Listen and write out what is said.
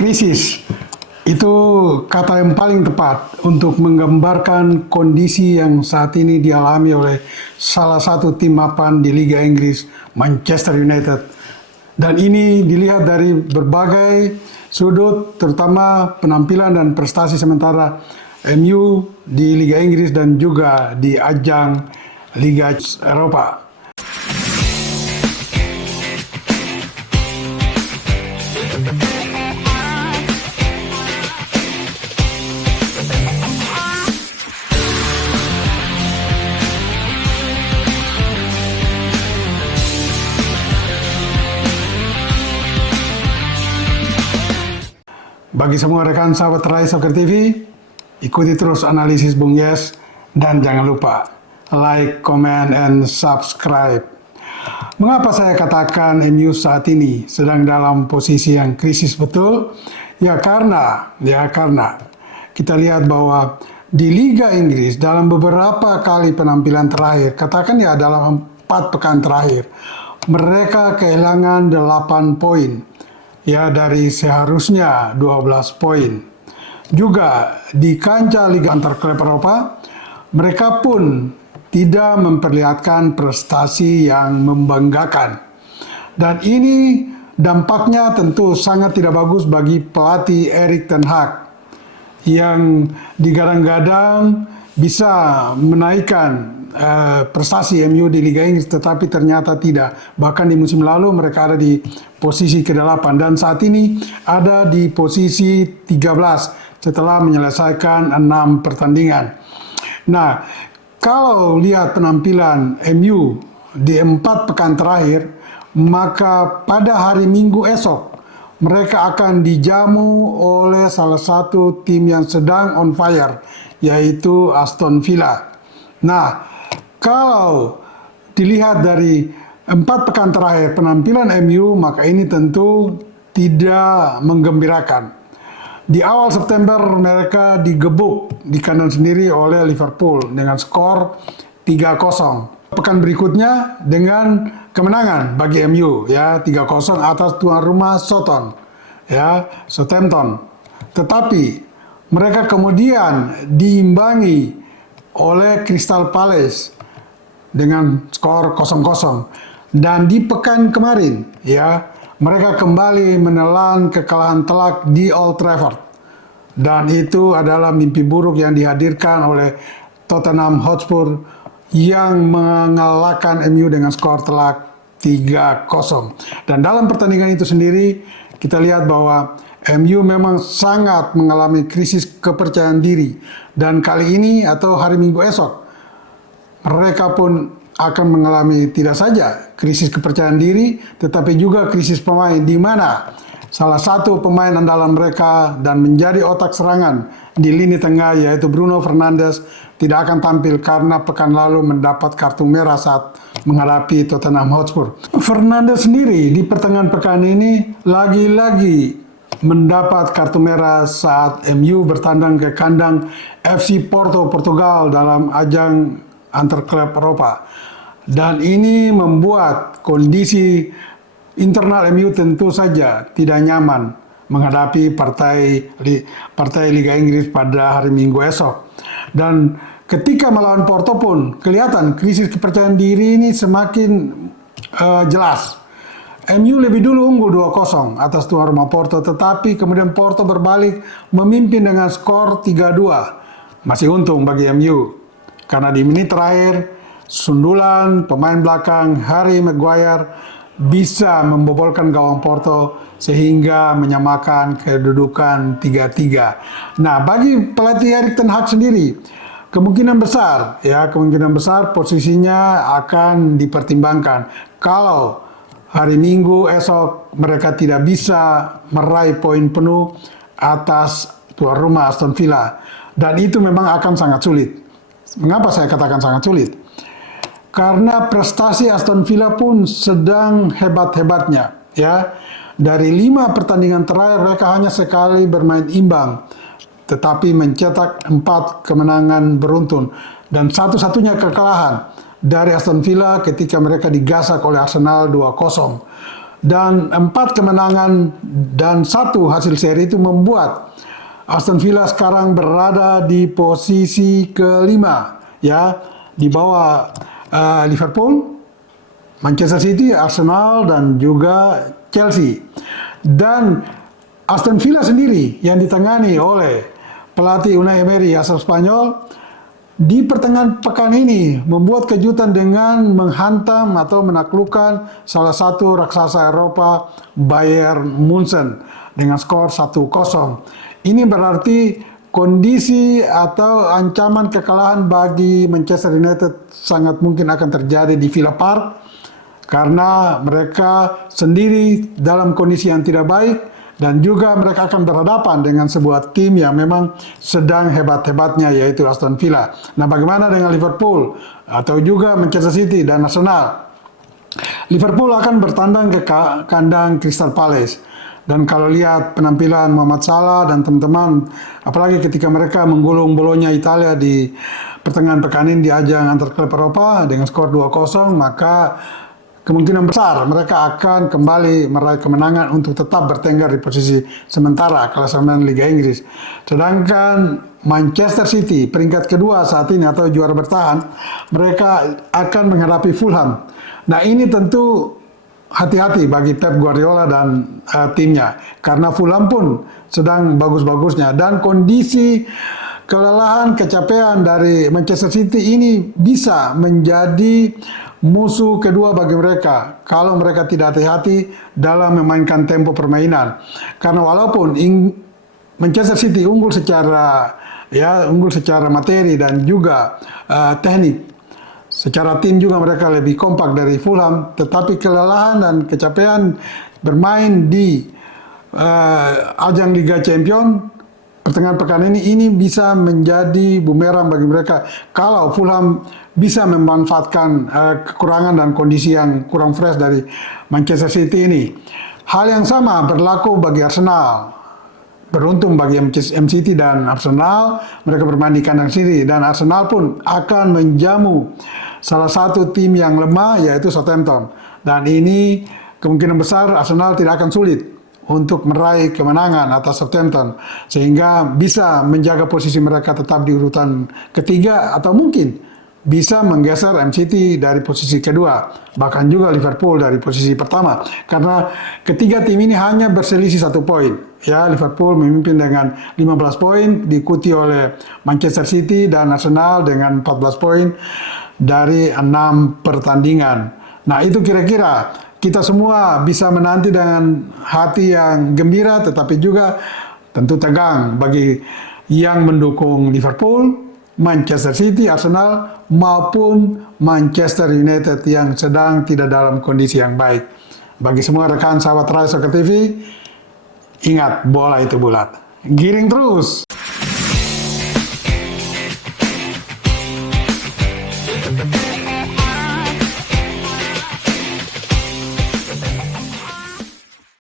Krisis itu kata yang paling tepat untuk menggambarkan kondisi yang saat ini dialami oleh salah satu tim mapan di Liga Inggris, Manchester United. Dan ini dilihat dari berbagai sudut, terutama penampilan dan prestasi sementara MU di Liga Inggris dan juga di ajang Liga Eropa. Bagi semua rekan sahabat Rai Soccer TV, ikuti terus analisis Bung Yes dan jangan lupa like, comment, and subscribe. Mengapa saya katakan MU saat ini sedang dalam posisi yang krisis betul? Ya karena kita lihat bahwa di Liga Inggris dalam beberapa kali penampilan terakhir, katakan ya dalam 4 pekan terakhir, mereka kehilangan 8 poin. Ya dari seharusnya 12 poin. Juga di kancah Liga antar klub Eropa, mereka pun tidak memperlihatkan prestasi yang membanggakan. Dan ini dampaknya tentu sangat tidak bagus bagi pelatih Erik ten Hag yang digadang-gadang bisa menaikkan prestasi MU di Liga Inggris, tetapi ternyata tidak. Bahkan di musim lalu mereka ada di posisi ke-8 dan saat ini ada di posisi 13 setelah menyelesaikan 6 pertandingan. Nah, kalau lihat penampilan MU di 4 pekan terakhir, maka pada hari Minggu esok mereka akan dijamu oleh salah satu tim yang sedang on fire, yaitu Aston Villa. Nah, kalau dilihat dari 4 pekan terakhir penampilan MU, maka ini tentu tidak menggembirakan. Di awal September mereka digebuk di kandang sendiri oleh Liverpool dengan skor 3-0. Pekan berikutnya dengan kemenangan bagi MU ya 3-0 atas tuan rumah Southampton. Tetapi mereka kemudian diimbangi oleh Crystal Palace dengan skor 0-0. Dan di pekan kemarin ya mereka kembali menelan kekalahan telak di Old Trafford. Dan itu adalah mimpi buruk yang dihadirkan oleh Tottenham Hotspur yang mengalahkan MU dengan skor telak 3-0. Dan dalam pertandingan itu sendiri kita lihat bahwa MU memang sangat mengalami krisis kepercayaan diri. Dan kali ini atau hari Minggu esok mereka pun akan mengalami tidak saja krisis kepercayaan diri, tetapi juga krisis pemain, di mana salah satu pemain andalan mereka dan menjadi otak serangan di lini tengah, yaitu Bruno Fernandes, tidak akan tampil karena pekan lalu mendapat kartu merah saat menghadapi Tottenham Hotspur. Fernandes sendiri di pertengahan pekan ini lagi-lagi mendapat kartu merah saat MU bertandang ke kandang FC Porto Portugal dalam ajang antar klub Eropa. Dan ini membuat kondisi internal MU tentu saja tidak nyaman menghadapi partai Liga Inggris pada hari Minggu esok. Dan ketika melawan Porto pun kelihatan krisis kepercayaan diri ini semakin jelas. MU lebih dulu unggul 2-0 atas tuan rumah Porto, tetapi kemudian Porto berbalik memimpin dengan skor 3-2. Masih untung bagi MU karena di menit terakhir sundulan pemain belakang Harry Maguire bisa membobolkan gawang Porto sehingga menyamakan kedudukan 3-3. Nah, bagi pelatih Erik ten Hag sendiri, kemungkinan besar posisinya akan dipertimbangkan. Kalau hari Minggu esok mereka tidak bisa meraih poin penuh atas tuan rumah Aston Villa, dan itu memang akan sangat sulit. Mengapa saya katakan sangat sulit? Karena prestasi Aston Villa pun sedang hebat-hebatnya ya. Dari 5 pertandingan terakhir mereka hanya sekali bermain imbang, tetapi mencetak 4 kemenangan beruntun dan satu-satunya kekalahan dari Aston Villa ketika mereka digasak oleh Arsenal 2-0. Dan 4 kemenangan dan 1 hasil seri itu membuat Aston Villa sekarang berada di posisi kelima, ya, di bawah Liverpool, Manchester City, Arsenal, dan juga Chelsea. Dan Aston Villa sendiri yang ditangani oleh pelatih Unai Emery asal Spanyol di pertengahan pekan ini membuat kejutan dengan menghantam atau menaklukkan salah satu raksasa Eropa, Bayern Munchen, dengan skor 1-0. Ini berarti kondisi atau ancaman kekalahan bagi Manchester United sangat mungkin akan terjadi di Villa Park, karena mereka sendiri dalam kondisi yang tidak baik, dan juga mereka akan berhadapan dengan sebuah tim yang memang sedang hebat-hebatnya, yaitu Aston Villa. Nah, bagaimana dengan Liverpool atau juga Manchester City dan Arsenal? Liverpool akan bertandang ke kandang Crystal Palace. Dan kalau lihat penampilan Mohamed Salah dan teman-teman, apalagi ketika mereka menggulung Bologna Italia di pertengahan pekan ini di ajang antar klub Eropa dengan skor 2-0, maka kemungkinan besar mereka akan kembali meraih kemenangan untuk tetap bertengger di posisi sementara klasemen Liga Inggris. Sedangkan Manchester City peringkat kedua saat ini atau juara bertahan, mereka akan menghadapi Fulham. Nah, ini tentu hati-hati bagi Pep Guardiola dan timnya, karena Fulham pun sedang bagus-bagusnya, dan kondisi kelelahan, kecapean dari Manchester City ini bisa menjadi musuh kedua bagi mereka kalau mereka tidak hati-hati dalam memainkan tempo permainan. Karena walaupun Manchester City unggul secara materi dan juga teknik, secara tim juga mereka lebih kompak dari Fulham, tetapi kelelahan dan kecapean bermain di ajang Liga Champions pertengahan pekan ini bisa menjadi bumerang bagi mereka kalau Fulham bisa memanfaatkan kekurangan dan kondisi yang kurang fresh dari Manchester City ini. Hal yang sama berlaku bagi Arsenal. Beruntung bagi MCT dan Arsenal, mereka bermain di kandang sendiri, dan Arsenal pun akan menjamu salah satu tim yang lemah, yaitu Southampton. Dan ini kemungkinan besar Arsenal tidak akan sulit untuk meraih kemenangan atas Southampton, sehingga bisa menjaga posisi mereka tetap di urutan ketiga, atau mungkin bisa menggeser MCT dari posisi kedua, bahkan juga Liverpool dari posisi pertama, karena ketiga tim ini hanya berselisih 1 poin. Ya, Liverpool memimpin dengan 15 poin, diikuti oleh Manchester City dan Arsenal dengan 14 poin dari 6 pertandingan. Nah, itu kira-kira kita semua bisa menanti dengan hati yang gembira, tetapi juga tentu tegang bagi yang mendukung Liverpool, Manchester City, Arsenal, maupun Manchester United yang sedang tidak dalam kondisi yang baik. Bagi semua rekan sahabat Rai Soccer TV, ingat, bola itu bulat. Giring terus!